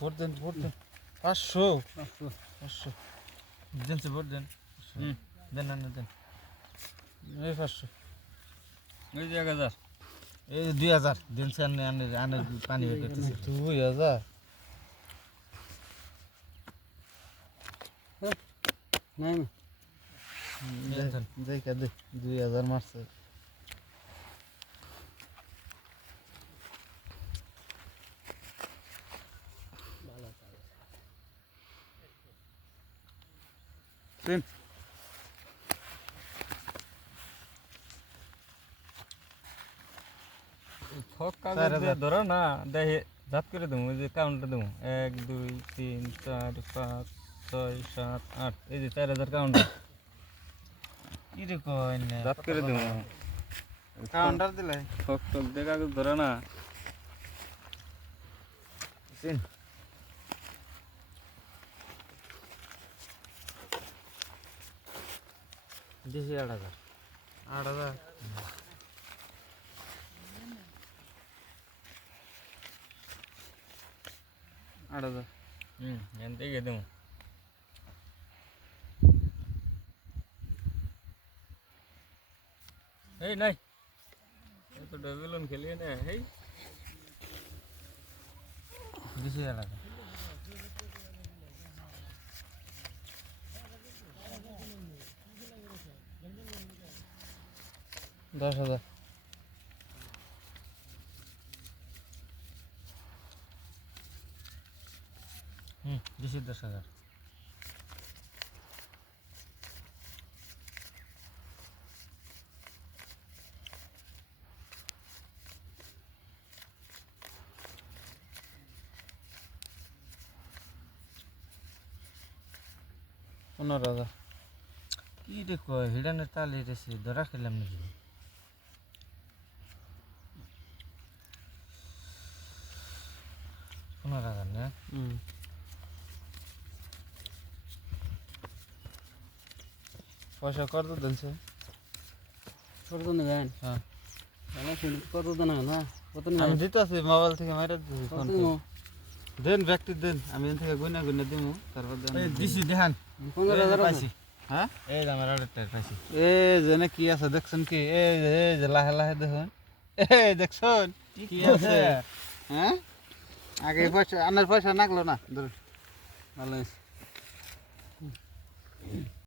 vote দেন 500 500 দেন vote দেন দেন না দেন এই 500 ওই যে 1000 এই 2000 দেন আনে পানি বের করতেছি 2000 নাই দেখা দে 2000 মারছে তিন ফক কাগজ দিয়ে ধরো না দেখে জাত করে দেবো ওই যে কাউন্টার দেবো 1 2 3 4 5 6 7 8 এই যে 4000 কাউন্টার কি রে কই না জাত করে দেবো কাউন্টার দিলে ফক টক দিয়ে কাগজ ধরো না তিন দিছি 8000 8000 8000 এনতে গিয়ে দেবো এই নাই এত ডবেলন খেলিয়ে না এই দিছি 8000 10,000 দিছি 10,000 15,000 কি রে কয় হিডানের তালে রেছে ধরা খেলাম নাকি 15,000 না পয়সা কত দিনছে কত নেবেন হ্যাঁ কত দানা না কত আমি দিতেছি মোবাইল থেকে মাইরা দিতেছি ফোন দেন ব্যক্তি দেন আমি এখান থেকে গুনা দিমু তারপর দেন দিছি দেখান 15,000 পাইছি হ্যাঁ এই যে আমার অর্ডারটা পাইছি এই জেনে কি আছে দেখছেন কি এই যে লাহে লাহে দেখুন এই দেখছেন কি আছে হ্যাঁ আগে পয়সা আনার পয়সা নাগলো না ধরুন ভালো আছে